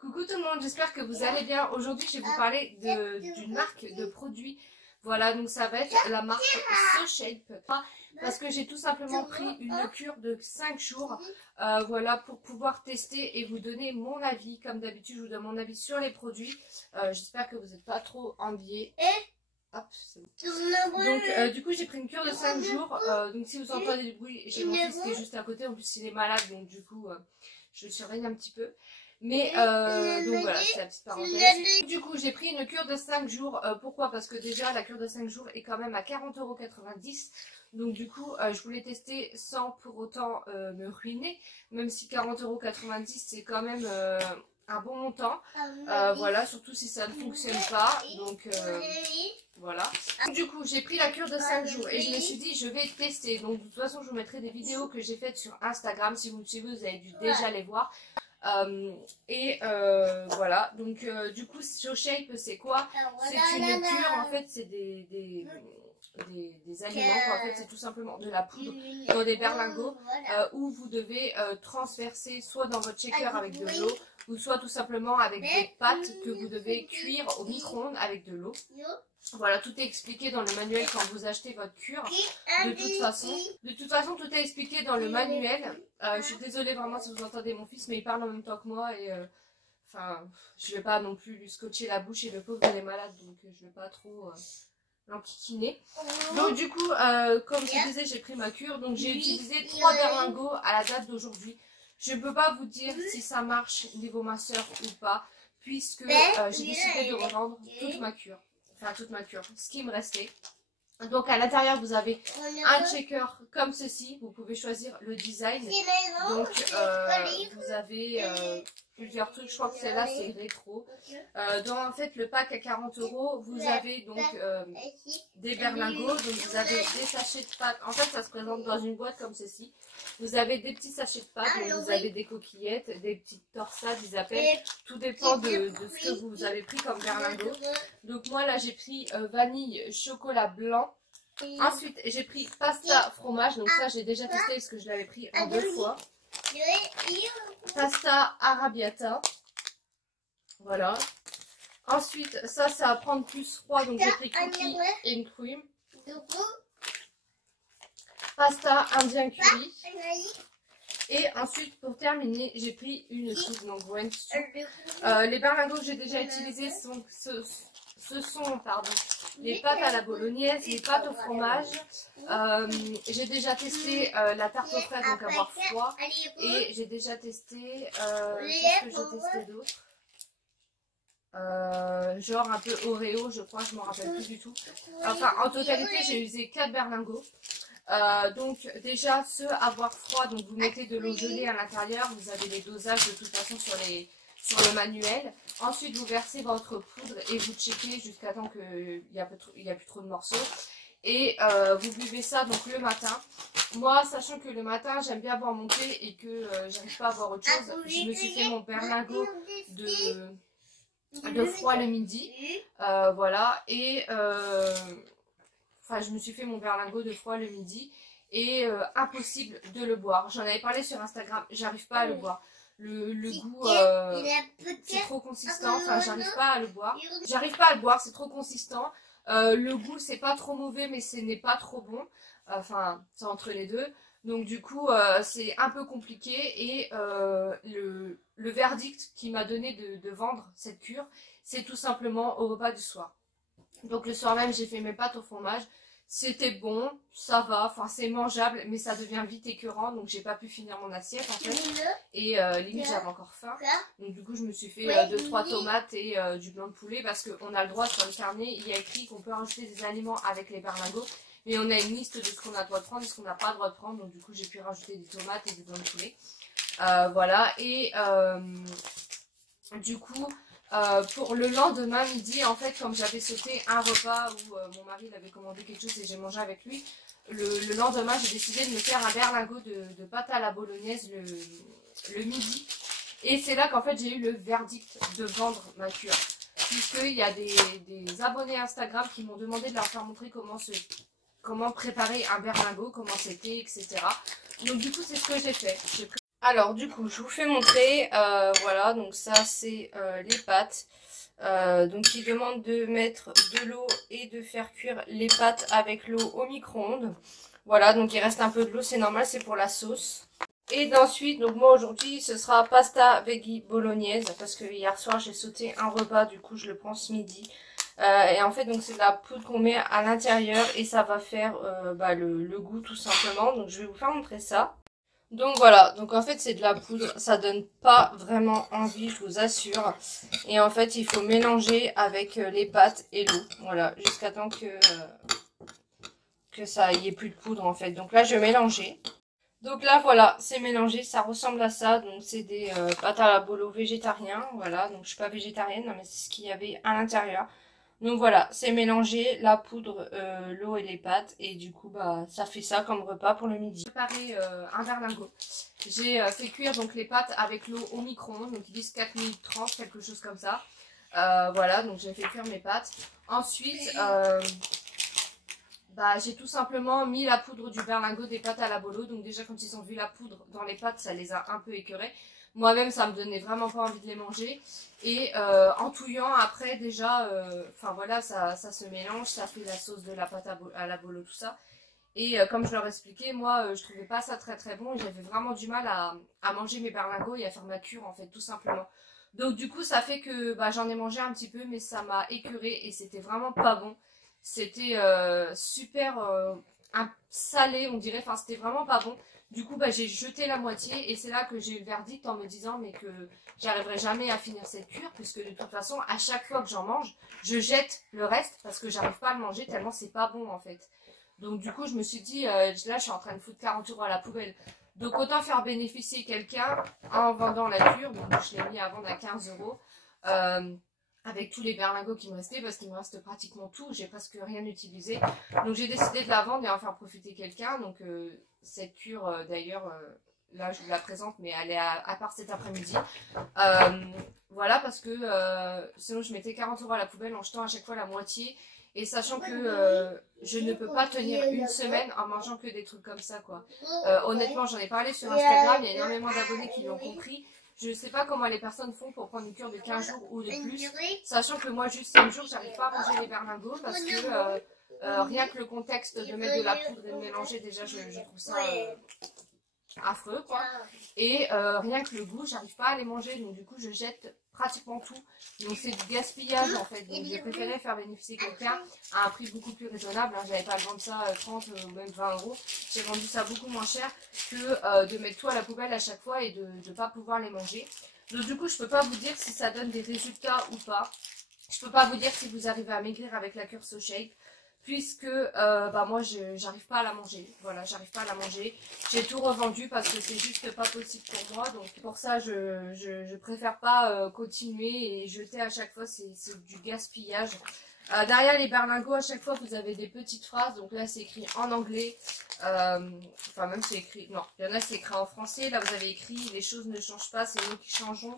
Coucou tout le monde, j'espère que vous allez bien. Aujourd'hui je vais vous parler d'une marque de produits. Voilà, donc ça va être la marque SoShape. Parce que j'ai tout simplement pris une cure de 5 jours. Voilà, pour pouvoir tester et vous donner mon avis. Comme d'habitude je vous donne mon avis sur les produits. J'espère que vous n'êtes pas trop ennuyés. Hop, c'est bon. Donc du coup j'ai pris une cure de 5 jours. Donc si vous entendez du bruit, j'ai mon fils qui est juste à côté. En plus il est malade, donc du coup je le surveille un petit peu. Mais donc voilà, c'est la petite parenthèse. Du coup j'ai pris une cure de 5 jours. Pourquoi? Parce que déjà la cure de 5 jours est quand même à 40,90 €. Donc du coup je voulais tester sans pour autant me ruiner. Même si 40,90 € c'est quand même un bon montant. Voilà, surtout si ça ne fonctionne pas. Donc voilà. Du coup j'ai pris la cure de 5 jours et je me suis dit je vais tester. Donc de toute façon je vous mettrai des vidéos que j'ai faites sur Instagram. Si vous me suivez vous avez dû déjà les voir. Voilà, donc du coup SoShape c'est quoi? C'est une cure, en fait c'est des aliments quoi. En fait c'est tout simplement de la poudre dans des berlingots où vous devez transverser soit dans votre shaker avec de l'eau ou soit tout simplement avec des pâtes que vous devez cuire au micro-ondes avec de l'eau. Voilà, tout est expliqué dans le manuel quand vous achetez votre cure. De toute façon, tout est expliqué dans le manuel. Je suis désolée vraiment si vous entendez mon fils, mais il parle en même temps que moi et enfin, je vais pas non plus lui scotcher la bouche et le pauvre il est malade, donc je vais pas trop l'enquiquiner. Donc du coup, comme je disais, j'ai pris ma cure, donc j'ai utilisé 3 berlingots à la date d'aujourd'hui. Je ne peux pas vous dire si ça marche niveau masseur ou pas, puisque j'ai décidé de revendre toute ma cure. Enfin toute ma cure, ce qui me restait. Donc à l'intérieur vous avez un checker comme ceci, vous pouvez choisir le design. Donc vous avez plusieurs trucs, je crois que celle-là c'est rétro. Dans en fait le pack à 40 €, vous avez donc des berlingots, donc vous avez des sachets de pâtes. En fait ça se présente dans une boîte comme ceci. Vous avez des petits sachets de pâtes, donc vous avez des coquillettes, des petites torsades, ils appellent. Tout dépend de ce que vous avez pris comme berlingot. Donc moi là j'ai pris vanille chocolat blanc. Ensuite j'ai pris pasta fromage, donc ça j'ai déjà testé parce que je l'avais pris en 2 fois. Pasta arrabbiata. Voilà. Ensuite ça va prendre plus froid, donc j'ai pris cookies and cream. Pasta indien curry. Et ensuite pour terminer j'ai pris une soupe, donc Gwen soup. Les berlingots que j'ai déjà utilisés ce sont les pâtes à la bolognaise, les pâtes au fromage. J'ai déjà testé la tarte aux fraises, donc avoir froid. Et j'ai déjà testé, qu'est-ce que j'ai testé d'autre? Genre un peu Oreo, je crois, je m'en rappelle plus du tout. Enfin, en totalité, j'ai usé 4 berlingots. Donc déjà, ceux à boire froid, donc vous mettez de l'eau gelée à l'intérieur. Vous avez les dosages de toute façon sur le manuel. Ensuite, vous versez votre poudre et vous checkez jusqu'à temps qu'il n'y a plus trop de morceaux. Et vous buvez ça donc le matin. Moi, sachant que le matin, j'aime bien boire mon thé et que j'arrive pas à boire autre chose, je me suis fait mon berlingot de froid le midi. Voilà. Et enfin, je me suis fait mon berlingot de froid le midi. Et impossible de le boire. J'en avais parlé sur Instagram, j'arrive pas à le boire. Le goût c'est trop consistant, enfin j'arrive pas à le boire. J'arrive pas à le boire, c'est trop consistant. Le goût c'est pas trop mauvais mais ce n'est pas trop bon. Enfin c'est entre les deux. Donc du coup c'est un peu compliqué et le verdict qui m'a donné de vendre cette cure, c'est tout simplement au repas du soir. Donc le soir même j'ai fait mes pâtes au fromage. C'était bon, ça va, enfin c'est mangeable, mais ça devient vite écœurant, donc j'ai pas pu finir mon assiette en fait. Et limite j'avais encore faim, donc du coup je me suis fait 2-3 tomates et du blanc de poulet, parce qu'on a le droit sur le carnet, il y a écrit qu'on peut rajouter des aliments avec les berlingots, mais on a une liste de ce qu'on a le droit de prendre et ce qu'on n'a pas le droit de prendre, donc du coup j'ai pu rajouter des tomates et du blanc de poulet. Voilà, et du coup... pour le lendemain midi, en fait, comme j'avais sauté un repas où mon mari avait commandé quelque chose et j'ai mangé avec lui, le lendemain j'ai décidé de me faire un berlingot de pâte à la bolognaise le midi. Et c'est là qu'en fait j'ai eu le verdict de vendre ma cure. Puisqu'il y a des abonnés Instagram qui m'ont demandé de leur faire montrer comment préparer un berlingot, comment c'était, etc. Donc du coup c'est ce que j'ai fait. Alors du coup, je vous fais montrer, voilà, donc ça c'est les pâtes. Donc il demande de mettre de l'eau et de faire cuire les pâtes avec l'eau au micro-ondes. Voilà, donc il reste un peu de l'eau, c'est normal, c'est pour la sauce. Et d'ensuite, donc moi aujourd'hui, ce sera pasta veggie bolognaise, parce que hier soir j'ai sauté un repas, du coup je le prends ce midi. Et en fait, donc c'est de la poudre qu'on met à l'intérieur et ça va faire le goût tout simplement. Donc je vais vous faire montrer ça. Donc voilà, donc en fait c'est de la poudre, ça donne pas vraiment envie, je vous assure. Et en fait il faut mélanger avec les pâtes et l'eau, voilà, jusqu'à temps que ça y ait plus de poudre en fait. Donc là je vais mélanger. Donc là voilà, c'est mélangé, ça ressemble à ça, donc c'est des pâtes à la bolo végétarien, voilà, donc je suis pas végétarienne, mais c'est ce qu'il y avait à l'intérieur. Donc voilà, c'est mélangé, la poudre, l'eau et les pâtes. Et du coup, bah, ça fait ça comme repas pour le midi. J'ai préparé un berlingot. J'ai fait cuire donc les pâtes avec l'eau au micro-ondes. Donc ils disent 4 minutes 30, quelque chose comme ça. Voilà, donc j'ai fait cuire mes pâtes. Ensuite, j'ai tout simplement mis la poudre du berlingot des pâtes à la bolo. Donc déjà quand ils ont vu la poudre dans les pâtes, ça les a un peu écœurés. Moi-même ça me donnait vraiment pas envie de les manger. Et en touillant après déjà, voilà, ça se mélange, ça fait la sauce de la pâte à la bolo, tout ça. Et comme je leur expliquais, moi je trouvais pas ça très très bon. J'avais vraiment du mal à manger mes berlingots et à faire ma cure en fait, tout simplement. Donc du coup ça fait que j'en ai mangé un petit peu, mais ça m'a écœuré et c'était vraiment pas bon. C'était super salé, on dirait. Enfin, c'était vraiment pas bon. Du coup, j'ai jeté la moitié et c'est là que j'ai eu le verdict en me disant mais que j'arriverai jamais à finir cette cure puisque de toute façon, à chaque fois que j'en mange, je jette le reste parce que j'arrive pas à le manger tellement c'est pas bon en fait. Donc du coup, je me suis dit, là, je suis en train de foutre 40 € à la poubelle. Donc autant faire bénéficier quelqu'un en vendant la cure. Donc je l'ai mis à vendre à 15 €. Avec tous les berlingots qui me restaient parce qu'il me reste pratiquement tout, j'ai presque rien utilisé. Donc j'ai décidé de la vendre et en faire profiter quelqu'un. Donc cette cure d'ailleurs, là je vous la présente mais elle est à part cet après-midi. Voilà parce que sinon je mettais 40 € à la poubelle en jetant à chaque fois la moitié. Et sachant que je ne peux pas tenir une semaine en mangeant que des trucs comme ça quoi. Honnêtement j'en ai parlé sur Instagram, il y a énormément d'abonnés qui l'ont compris. Je ne sais pas comment les personnes font pour prendre une cure de 15 jours ou de plus, sachant que moi, juste 5 jours, j'arrive pas à manger les berlingots parce que rien que le contexte de mettre de la poudre et de mélanger, déjà, je trouve ça affreux, quoi. Et rien que le goût, j'arrive pas à les manger, donc du coup, je jette pratiquement tout. Donc c'est du gaspillage, en fait. Donc j'ai préféré faire bénéficier quelqu'un à un prix beaucoup plus raisonnable. Hein. J'avais pas à vendre ça 30 ou même 20 €. J'ai vendu ça beaucoup moins cher que de mettre tout à la poubelle à chaque fois et de ne pas pouvoir les manger. Donc du coup, je peux pas vous dire si ça donne des résultats ou pas. Je peux pas vous dire si vous arrivez à maigrir avec la cure SoShape. Puisque moi j'arrive pas à la manger, voilà, j'arrive pas à la manger. J'ai tout revendu parce que c'est juste pas possible pour moi, donc pour ça je préfère pas continuer et jeter à chaque fois, c'est du gaspillage. Derrière les berlingots, à chaque fois vous avez des petites phrases, donc là c'est écrit en anglais, enfin même c'est écrit, non, il y en a c'est écrit en français, là vous avez écrit les choses ne changent pas, c'est nous qui changeons.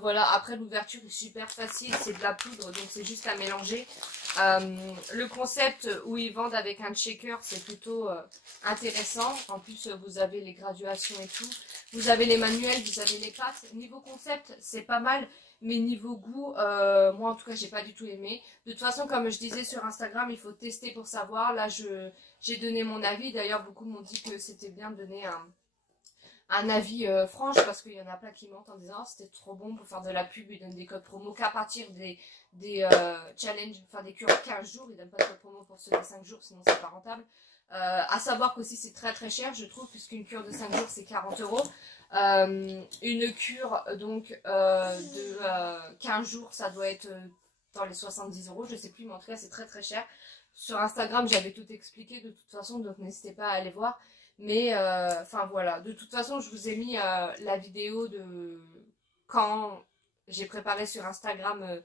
Voilà, après l'ouverture est super facile, c'est de la poudre donc c'est juste à mélanger. Le concept où ils vendent avec un shaker c'est plutôt intéressant. En plus vous avez les graduations et tout, vous avez les manuels, vous avez les pâtes. Niveau concept c'est pas mal, mais niveau goût, moi en tout cas j'ai pas du tout aimé. De toute façon comme je disais sur Instagram, il faut tester pour savoir. Là j'ai donné mon avis, d'ailleurs beaucoup m'ont dit que c'était bien de donner un avis franche parce qu'il y en a plein qui mentent en disant oh, c'était trop bon pour faire de la pub, ils donnent des codes promo qu'à partir des challenges, enfin des cures 15 jours, ils donnent pas de code promo pour ceux de 5 jours sinon c'est pas rentable. À savoir qu'aussi c'est très très cher je trouve puisqu'une cure de 5 jours c'est 40 €. Une cure donc de 15 jours ça doit être dans les 70 €, je sais plus mais en tout cas c'est très très cher. Sur Instagram j'avais tout expliqué de toute façon donc n'hésitez pas à aller voir. Mais enfin voilà, de toute façon je vous ai mis la vidéo de quand j'ai préparé sur Instagram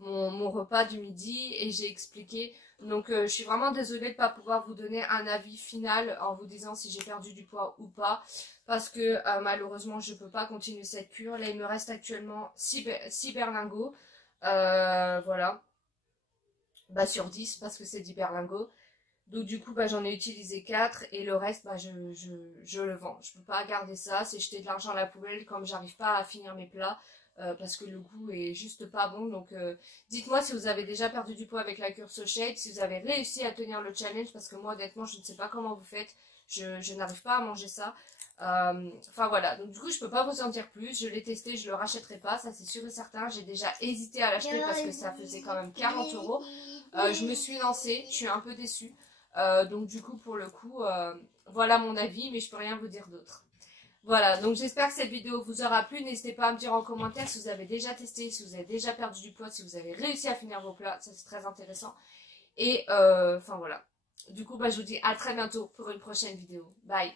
mon repas du midi et j'ai expliqué. Donc je suis vraiment désolée de ne pas pouvoir vous donner un avis final en vous disant si j'ai perdu du poids ou pas. Parce que malheureusement je ne peux pas continuer cette cure. Là il me reste actuellement 6 berlingots. Voilà. Sur 10 parce que c'est 10 berlingots. Donc du coup, bah, j'en ai utilisé 4 et le reste, bah, je le vends. Je peux pas garder ça, c'est jeter de l'argent à la poubelle comme j'arrive pas à finir mes plats. Parce que le goût est juste pas bon. Donc dites-moi si vous avez déjà perdu du poids avec la cure SoShake, si vous avez réussi à tenir le challenge, parce que moi honnêtement je ne sais pas comment vous faites, je n'arrive pas à manger ça. Enfin voilà, donc du coup je peux pas vous en dire plus, je l'ai testé, je le rachèterai pas, ça c'est sûr et certain. J'ai déjà hésité à l'acheter parce que ça faisait quand même 40 €. Je me suis lancée, je suis un peu déçue. Donc du coup pour le coup, voilà mon avis, mais je peux rien vous dire d'autre. Voilà, donc j'espère que cette vidéo vous aura plu. N'hésitez pas à me dire en commentaire si vous avez déjà testé, si vous avez déjà perdu du poids, si vous avez réussi à finir vos plats. Ça, c'est très intéressant. Et enfin voilà. Du coup, bah, je vous dis à très bientôt pour une prochaine vidéo. Bye!